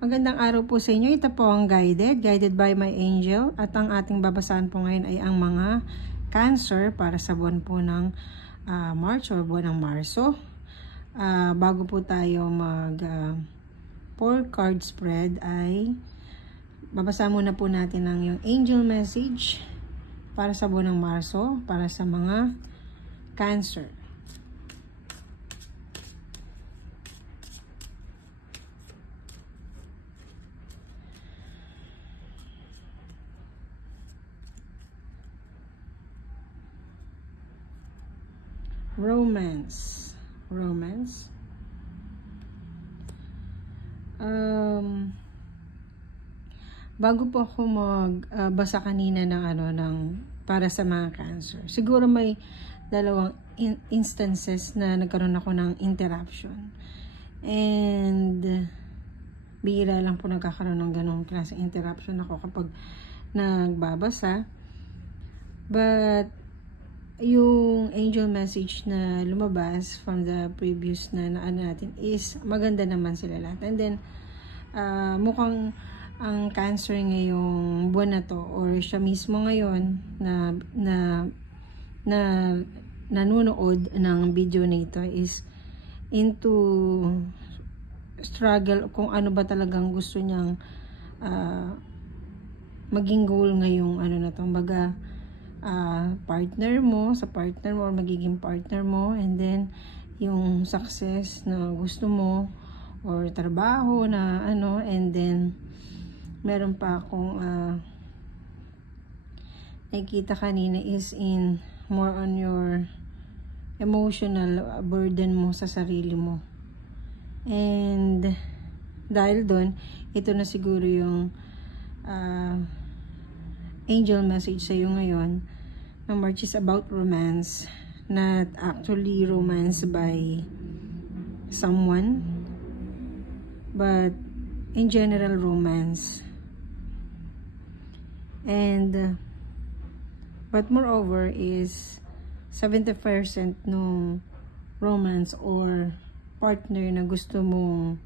Magandang araw po sa inyo. Ito po ang guided by my angel. At ang ating babasahan po ngayon ay ang mga Cancer para sa buwan po ng March or buwan ng Marso. Bago po tayo mag 4 card spread ay babasahan muna po natin ang yung angel message para sa buwan ng Marso para sa mga Cancer. Romance. Bago po ako magbasa kanina ng para sa mga Cancer. Siguro may dalawang instances na nagkaroon ako ng interruption. And bihira lang po nagkakaroon ng ganong klaseng interruption ako kapag nagbabasa. But yung angel message na lumabas from the previous na natin is maganda naman sila lahat. And then mukhang ang Cancer ngayong buwan na to or siya mismo ngayon na nanonood ng video na ito is into struggle kung ano ba talagang gusto niyang maging goal ngayong na to. Baga partner mo or magiging partner mo, and then yung success na gusto mo or trabaho na and then meron pa akong nakikita kanina is in more on your emotional burden mo sa sarili mo. And dahil doon, ito na siguro yung angel message sa iyo ngayon na March is about romance, not actually romance by someone, but in general romance. And but moreover is 70% no romance or partner na gusto mong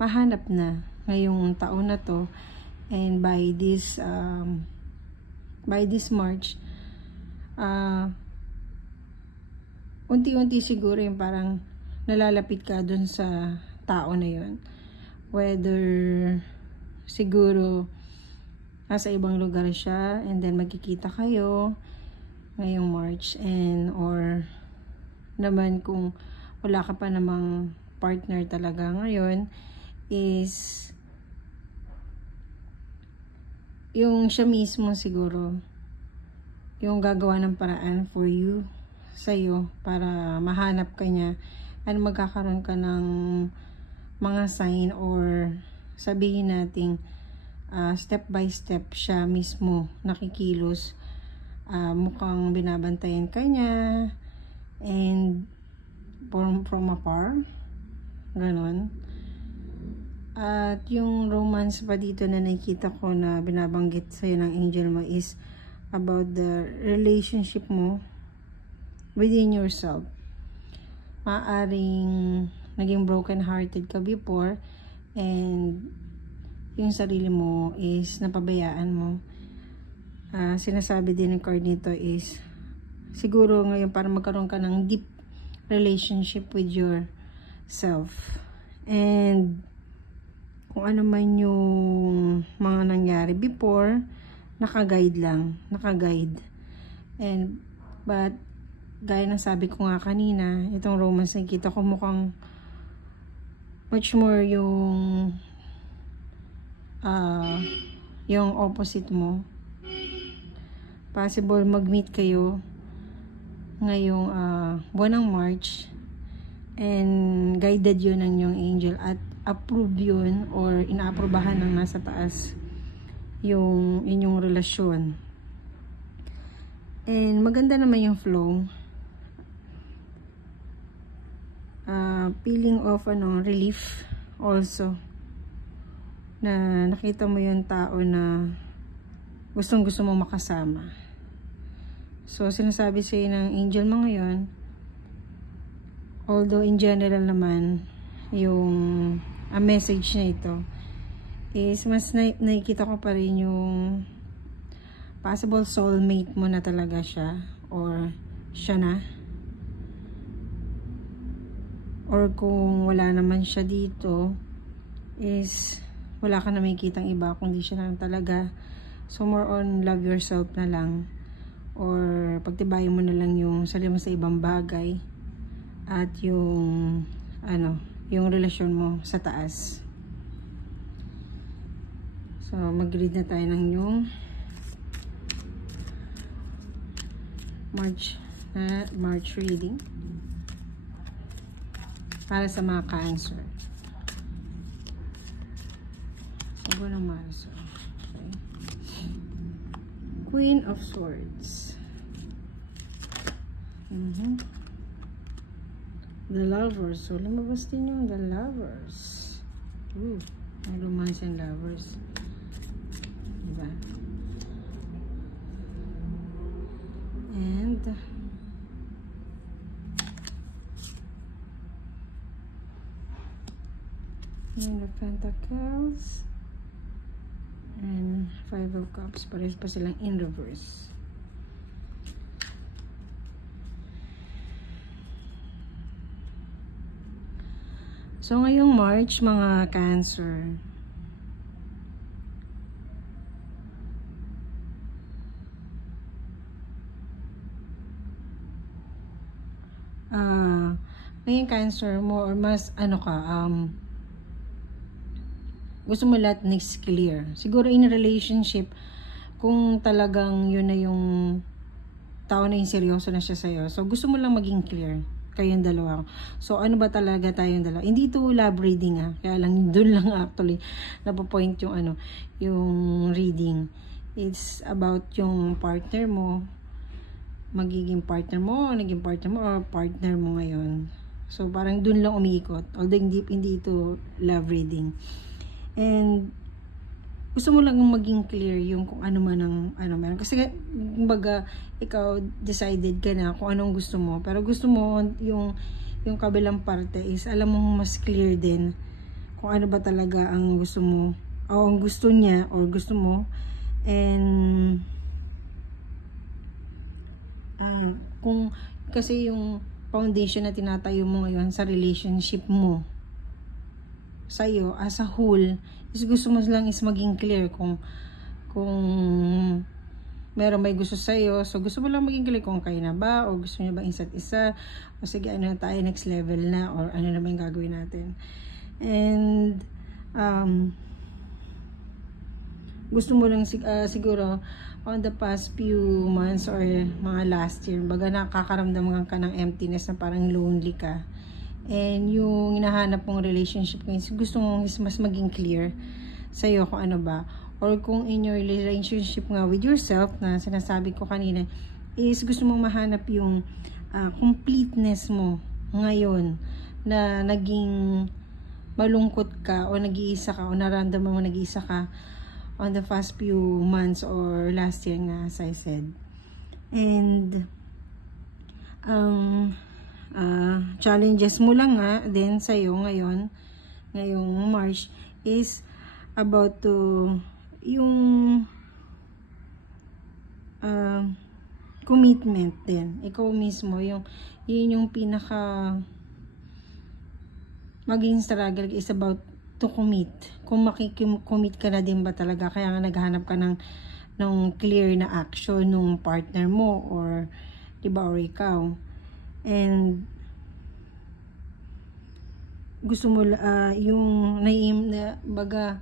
mahanap na ngayong taon na to. And by this March, unti-unti siguro yung parang nalalapit ka dun sa tao na yun. Whether siguro nasa ibang lugar siya and then magkikita kayo ngayong March, and or naman kung wala ka pa namang partner talaga ngayon is yung siya mismo siguro yung gagawa ng paraan for you, sa'yo, para mahanap ka niya at magkakaroon ka ng mga sign or sabihin nating step by step siya mismo nakikilos. Mukhang binabantayan ka niya and from afar, ganon. At yung romance pa dito na nakikita ko na binabanggit sa'yo ng angel mo is about the relationship mo within yourself. Maaring naging broken hearted ka before and yung sarili mo is napabayaan mo. Sinasabi din ng card nito is siguro ngayon para magkaroon ka ng deep relationship with yourself. And kung ano man yung mga nangyari before, naka-guide. And but gaya ng sabi ko nga kanina, itong romance na kita ko mukhang much more yung opposite mo. Possible mag-meet kayo ngayong buwan ng March, and guided yun ng yung angel at approve yun or inaaprobahan ng nasa taas yung inyong relasyon. And maganda naman yung flow. Feeling of relief also, na nakita mo yung tao na gustong gusto mo makasama. So sinasabi sa'yo ng angel mo ngayon, although in general naman yung message na ito is mas nakikita ko pa rin yung possible soulmate mo na talaga siya, or siya na. Or kung wala naman siya dito, is wala ka na makikitang iba kundi siya lang talaga. So more on love yourself na lang, or pagtibayin mo na lang yung sarili mo sa ibang bagay, at yung yung relasyon mo sa taas. So mag-read na tayo ng yung March reading para sa mga Cancer. So ng Marso. Okay. Queen of Swords. The Lovers. So lumabas din yung The Lovers. Ooh, may romance and lovers. Diba? And Nine of Pentacles and Five of Cups. Parehas pa silang in reverse. So ngayong March, mga Cancer, ngayong Cancer mo, or mas gusto mo lahat next clear. Siguro in a relationship, kung talagang yun na yung tao na yung seryoso na siya sa'yo, so gusto mo lang maging clear kayong dalawa. So ano ba talaga tayong dalawa? Hindi to love reading kaya lang dun lang actually napopoint yung yung reading. It's about yung partner mo, magiging partner mo, naging partner mo, or partner mo ngayon. So parang dun lang umiikot, although hindi ito love reading. And gusto mo lang maging clear yung kung ano man ang meron. Kasi kumbaga ikaw decided ka na kung anong gusto mo, pero gusto mo yung kabilang parte is alam mo mas clear din kung ano ba talaga ang gusto mo, o ang gusto niya or gusto mo. And kung kasi yung foundation na tinatayo mo ngayon sa relationship mo sa'yo as a whole is gusto mo lang is maging clear kung meron may gusto sa'yo. So gusto mo lang maging clear kung kayo na ba, o gusto niyo ba isa't isa, o sige ano na tayo, next level na, or ano na ba yung gagawin natin. And gusto mo lang siguro on the past few months or mga last year, baga nakakaramdam ka ng emptiness na parang lonely ka. And yung hinahanap mong relationship ngayon, gusto mong mas maging clear sa'yo kung ano ba. Or kung in your relationship nga with yourself, na sinasabi ko kanina, is gusto mong mahanap yung completeness mo ngayon, na naging malungkot ka, o nag-iisa ka, o naramdaman mo nag-iisa ka on the past few months or last year nga, as I said. And challenges mo lang din sa'yo ngayong March is about to yung commitment din. Ikaw mismo, yun yung pinaka maging struggle is about to commit. Kung makikicommit ka na din ba talaga, kaya nga naghahanap ka ng clear na action nung partner mo, or diba, or ikaw. And gusto mo yung baga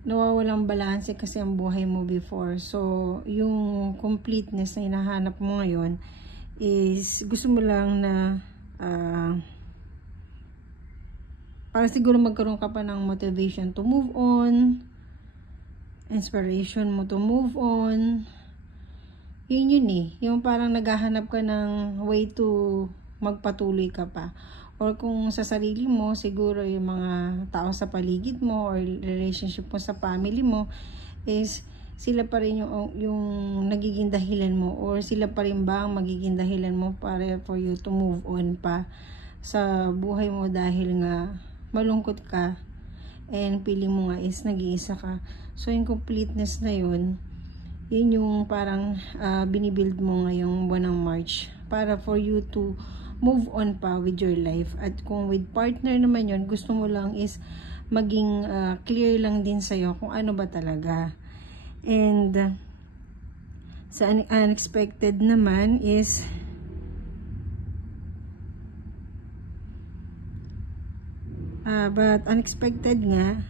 nawawalang balanse kasi ang buhay mo before. So yung completeness na hinahanap mo ngayon is gusto mo lang na para siguro magkaroon ka pa ng motivation to move on, inspiration mo to move on. Yun yung parang naghahanap ka ng way to magpatuloy ka pa. Or kung sa sarili mo, siguro yung mga tao sa paligid mo or relationship mo sa family mo is sila pa rin yung nagiging dahilan mo, or sila pa rin ba ang magiging dahilan mo para for you to move on pa sa buhay mo dahil nga malungkot ka and feeling mo nga is nag-iisa ka. So yung completeness na yun yung parang binibuild mo ngayong buwan ng March para for you to move on pa with your life. At kung with partner naman yun, gusto mo lang is maging clear lang din sa'yo kung ano ba talaga. And sa unexpected naman is but unexpected nga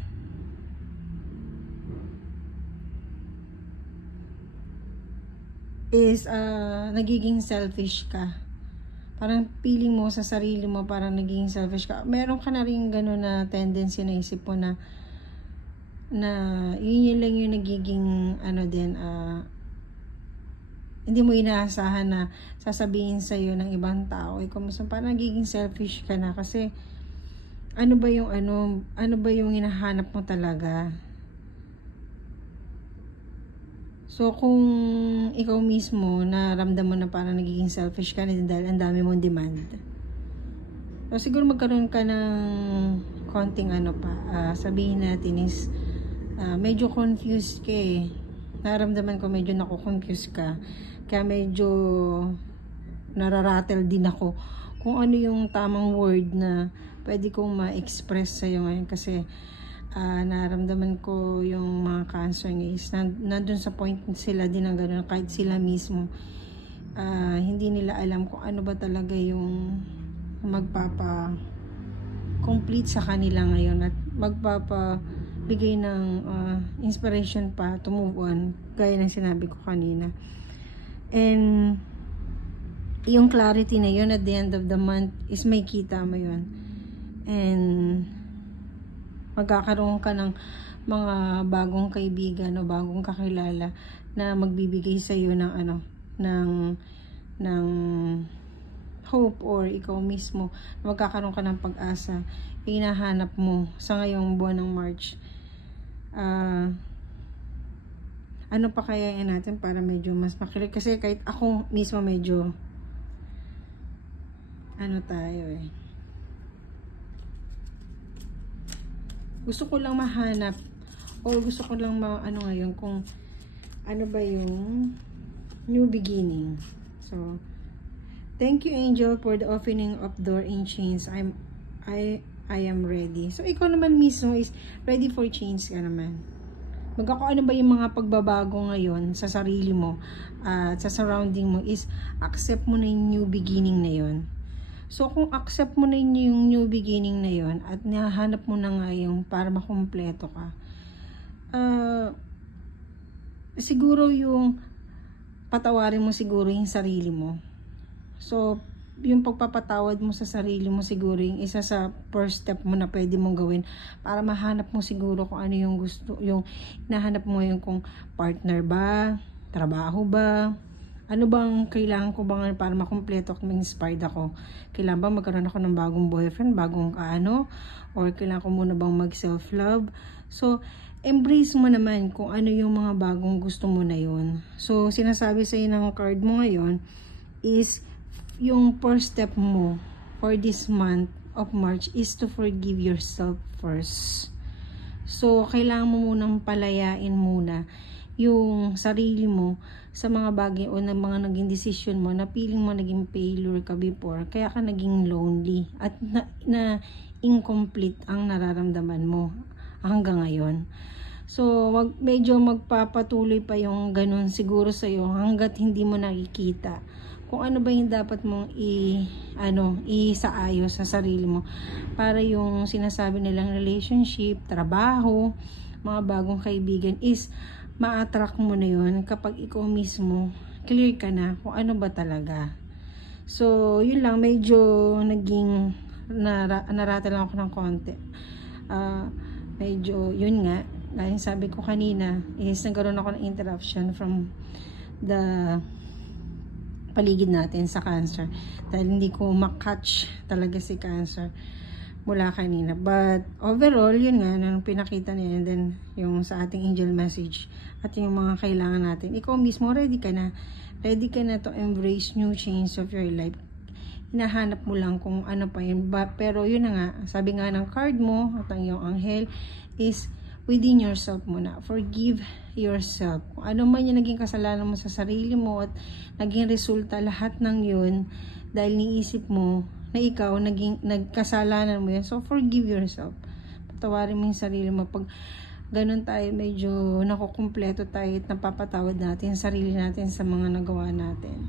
is nagiging selfish ka. Parang feeling mo sa sarili mo parang nagiging selfish ka. Meron ka na rin gano'n na tendency na isip mo na yun lang yung nagiging hindi mo inaasahan na sasabihin sa'yo ng ibang tao. Kung parang nagiging selfish ka na kasi ano ba yung hinahanap mo talaga? So, kung ikaw mismo naramdam mo na parang nagiging selfish ka na dahil ang dami mong demand, so, siguro magkaroon ka ng konting sabihin natin is medyo confused ka eh. Naramdaman ko medyo nako-confuse ka. Kaya medyo nararattle din ako kung ano yung tamang word na pwede kong ma-express sa'yo ngayon. Kasi naramdaman ko yung mga Cancer is nandun sa point sila din ng gano'n, kahit sila mismo hindi nila alam kung ano ba talaga yung magpapa-complete sa kanila ngayon at magpapabigay ng inspiration pa to move on, gaya ng sinabi ko kanina. And yung clarity na yun at the end of the month is may kita mo yun. And magkakaroon ka ng mga bagong kaibigan o bagong kakilala na magbibigay sa iyo ng ng hope, or ikaw mismo magkakaroon ka ng pag-asa hinahanap mo sa ngayong buwan ng March. Ano pa kaya natin para medyo mas makilig, kasi kahit ako mismo medyo tayo gusto ko lang mahanap o gusto ko lang ngayon kung ano ba yung new beginning. So thank you angel for the opening of door in chains. I am ready. So ikaw naman mismo is ready for change ka naman. Ano ba yung mga pagbabago ngayon sa sarili mo at sa surrounding mo is accept mo na yung new beginning na yun. So, kung accept mo na yung new beginning na yon at nahanap mo na nga yung para makumpleto ka, siguro yung patawarin mo siguro yung sarili mo. So, yung pagpapatawad mo sa sarili mo siguro yung isa sa first step mo na pwede mong gawin para mahanap mo siguro kung ano yung gusto, yung nahanap mo yung kung partner ba, trabaho ba, ano bang kailangan ko bang para makumpleto at ma-inspired ako? Kailangan ba magkaroon ako ng bagong boyfriend, bagong or kailangan ko muna bang mag-self-love? So, embrace mo naman kung ano yung mga bagong gusto mo na yun. So, sinasabi sa'yo ng card mo ngayon is yung first step mo for this month of March is to forgive yourself first. So, kailangan mo munang palayain muna yung sarili mo sa mga bagay o na mga naging decision mo na feeling mo naging failure ka before, kaya ka naging lonely at na incomplete ang nararamdaman mo hanggang ngayon. So medyo magpapatuloy pa yung ganun siguro sa'yo hanggat hindi mo nakikita kung ano ba yung dapat mong isaayos sa sarili mo para yung sinasabi nilang relationship, trabaho, mga bagong kaibigan is ma-attract mo na yun kapag ikaw mismo clear ka na kung ano ba talaga. So, yun lang, medyo naging narata lang ako ng konti. Medyo, yun nga, dahil sabi ko kanina, is nagkaroon ako ng interruption from the paligid natin sa Cancer. Dahil hindi ko makatch talaga si Cancer mula kanina. But overall, yun nga, nang pinakita niya, and then yung sa ating angel message at yung mga kailangan natin. Ikaw mismo, ready ka na. Ready ka na to embrace new change of your life. hinahanap mo lang kung ano pa yun. Pero yun na nga, sabi nga ng card mo at ang iyong anghel is within yourself muna. Forgive yourself. Kung ano man yung naging kasalanan mo sa sarili mo at naging resulta lahat ng yun dahil niisip mo na ikaw nagkasalanan mo yun. So forgive yourself. Patawarin mo yung sarili mo. Pag ganun tayo, medyo nakukumpleto tayo at napapatawad natin sarili natin sa mga nagawa natin.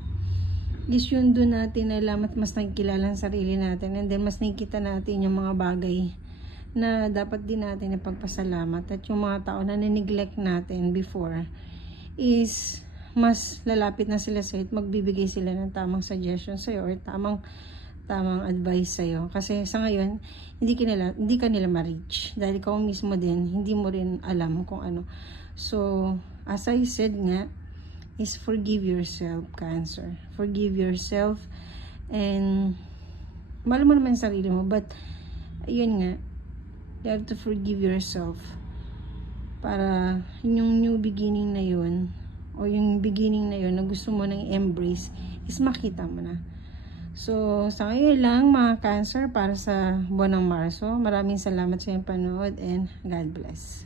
Is yun doon natin alam at mas nagkilala ang sarili natin, and then mas nakikita natin yung mga bagay na dapat din natin ipagpasalamat, at yung mga tao na neglect natin before is mas lalapit na sila sa'yo at magbibigay sila ng tamang suggestion sa'yo or tamang advice sa'yo. Kasi sa ngayon, hindi ka nila ma-reach. Dahil ikaw mismo din, hindi mo rin alam kung ano. So, as I said nga, is forgive yourself, Cancer. Forgive yourself. And, mahal mo naman sarili mo. But, yun nga, you have to forgive yourself. Para, yung new beginning na yun, o yung beginning na yun, na gusto mo nang embrace, is makita mo na. So, sa ngayon lang mga Cancer para sa buwan ng Marso. Maraming salamat sa iyong panood and God bless.